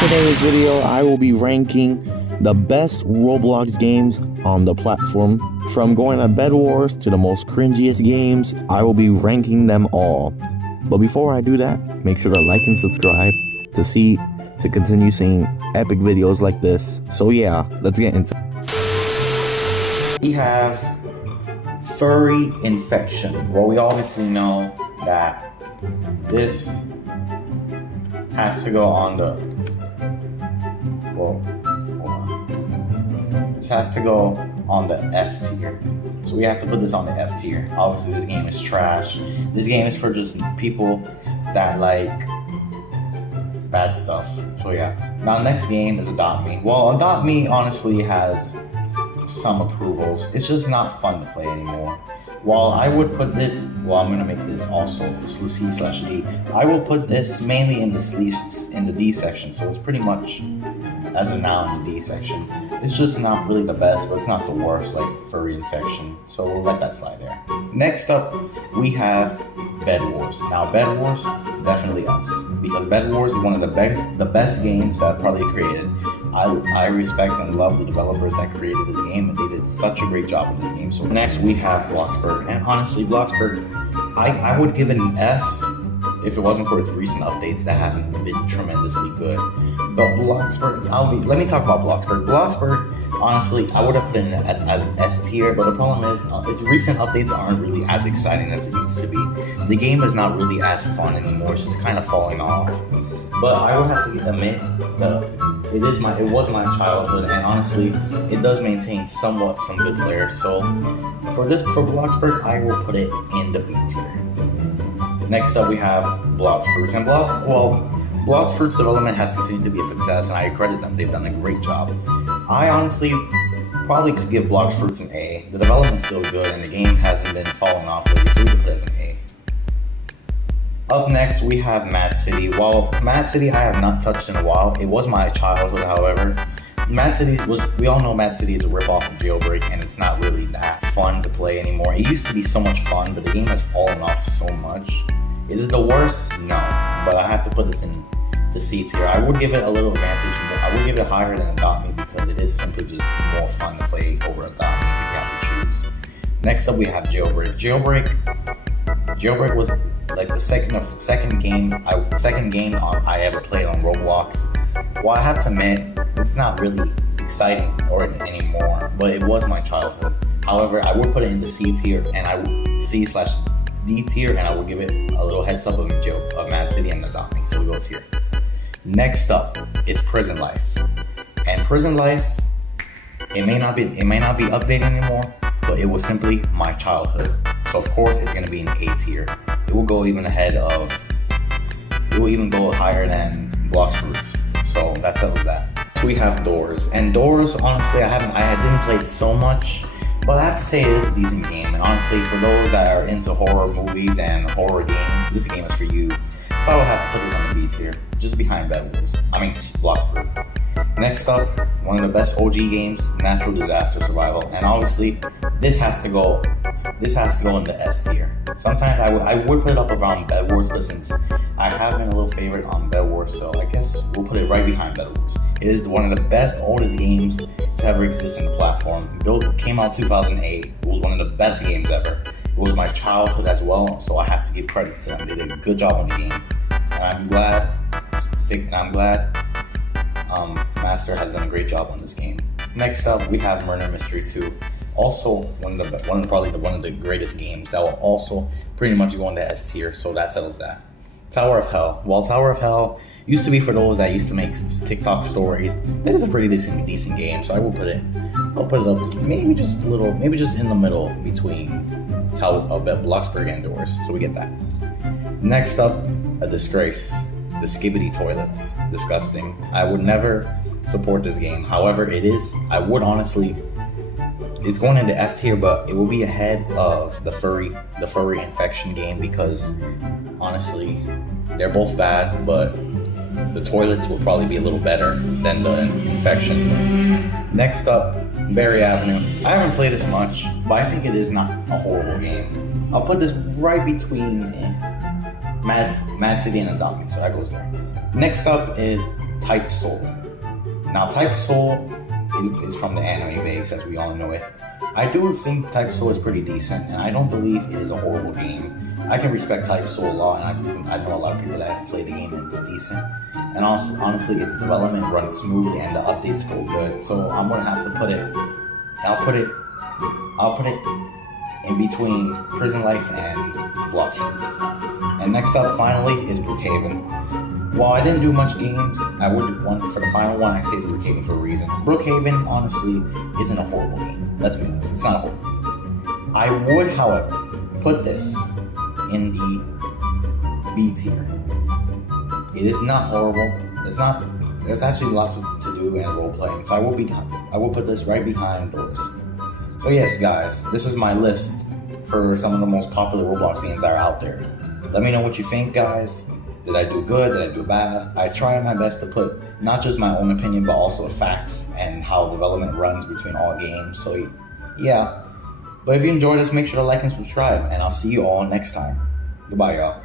today's video, I will be ranking the best Roblox games on the platform. From going to Bed Wars to the most cringiest games, I will be ranking them all. But before I do that, make sure to like and subscribe to continue seeing epic videos like this. So yeah, let's get into it. We have furry infection. Well, we obviously know that this has to go on the, hold on. This has to go on the F tier. So we have to put this on the F tier. Obviously, this game is trash. This game is for just people that like bad stuff. So yeah. Now, next game is Adopt Me. Well, Adopt Me honestly has some approvals. It's just not fun to play anymore. While I would put this, I'm gonna make this also C/D. I will put this mainly in the D section. So it's pretty much as of now in the D section. It's just not really the best, but it's not the worst, like furry infection. So we'll let that slide there. Next up, we have Bed Wars. Now, Bed Wars, definitely us, because Bed Wars is one of the best games that I've probably created. I respect and love the developers that created this game, and they did such a great job with this game. So next we have Bloxburg, and honestly, Bloxburg, I would give it an S if it wasn't for its recent updates that haven't been tremendously good. But Bloxburg, let me talk about Bloxburg. Bloxburg, honestly, I would have put it in as S tier, but the problem is its recent updates aren't really as exciting as it used to be. The game is not really as fun anymore. It's just kind of falling off. But I would have to admit that it was my childhood, and honestly, it does maintain somewhat some good players. So for Bloxburg, I will put it in the B tier. Next up, we have Blox Fruits, and Blox Fruits development has continued to be a success, and I credit them. They've done a great job. I honestly probably could give Blox Fruits an A. The development's still good, and the game hasn't been falling off lately, so we could put it as an A. Up next, we have Mad City. While Mad City I have not touched in a while, it was my childhood, however. We all know Mad City is a ripoff of Jailbreak, and it's not really that fun to play anymore. It used to be so much fun, but the game has fallen off so much. Is it the worst? No, but I have to put this in the C tier. I would give it a little advantage. I would give it higher than Adopt Me because it is simply just more fun to play over Adopt Me if you have to choose. Next up, we have Jailbreak. Jailbreak was like the second game I ever played on Roblox. Well, I have to admit, it's not really exciting anymore, but it was my childhood. However, I would put it in the C tier, and C/D tier, and I would give it a little heads up of Mad City and Adopt Me. So it goes here. Next up is Prison Life, and Prison Life, it may not be updated anymore, but it was simply my childhood. So of course it's gonna be an A tier. It will go even go higher than Blox Fruits. So that settles that. So we have Doors, and Doors, honestly, I didn't play it so much, but I have to say it is a decent game. And honestly, for those that are into horror movies and horror games, this game is for you. So I would have to put this on the B tier, just behind Bed Wars. Bloxburg. Next up, one of the best OG games, Natural Disaster Survival, and obviously this has to go in the S tier. Sometimes I would put it up around Bed Wars, but since I have been a little favorite on Bed Wars, so I guess we'll put it right behind Bed Wars. It is one of the best, oldest games to ever exist in the platform. Came out 2008. It was one of the best games ever. It was my childhood as well, so I have to give credit to them. They did a good job on the game, and I'm glad Master has done a great job on this game. Next up, we have Murder Mystery 2. Also, one of the greatest games that will also pretty much go in the S tier. So that settles that. Tower of Hell. While Tower of Hell used to be for those that used to make TikTok stories, that is a pretty decent game. So I'll put it up maybe just in the middle between Bloxburg and Doors. So we get that. Next up, a disgrace. The Skibbity Toilets. Disgusting. I would never support this game. However, it's going into F tier, but it will be ahead of the furry infection game because honestly, they're both bad, but the toilets will probably be a little better than the infection. Next up, Berry Avenue. I haven't played this much, but I think it is not a horrible game. I'll put this right between Mad City and Adopt Me, so that goes there. Next up is Type Soul. Now, Type Soul is from the anime base, as we all know it. I do think Type Soul is pretty decent, and I don't believe it is a horrible game. I can respect Type Soul a lot, and I know a lot of people that have played the game and it's decent. And honestly, its development runs smoothly and the updates go good. So I'm gonna have to put it. I'll put it in between Prison Life and Block Streets. And next up, finally, is Brookhaven. While I didn't do much games, I would want for the final one. I say it's Brookhaven for a reason. Brookhaven, honestly, isn't a horrible game. Let's be honest, it's not a horrible game. I would, however, put this in the B tier. It is not horrible. It's not. There's actually lots to do and role playing. So I will put this right behind doors. So yes, guys, this is my list for some of the most popular Roblox games that are out there. Let me know what you think, guys. Did I do good? Did I do bad? I try my best to put not just my own opinion, but also facts and how development runs between all games. So yeah. But if you enjoyed this, make sure to like and subscribe, and I'll see you all next time. Goodbye, y'all.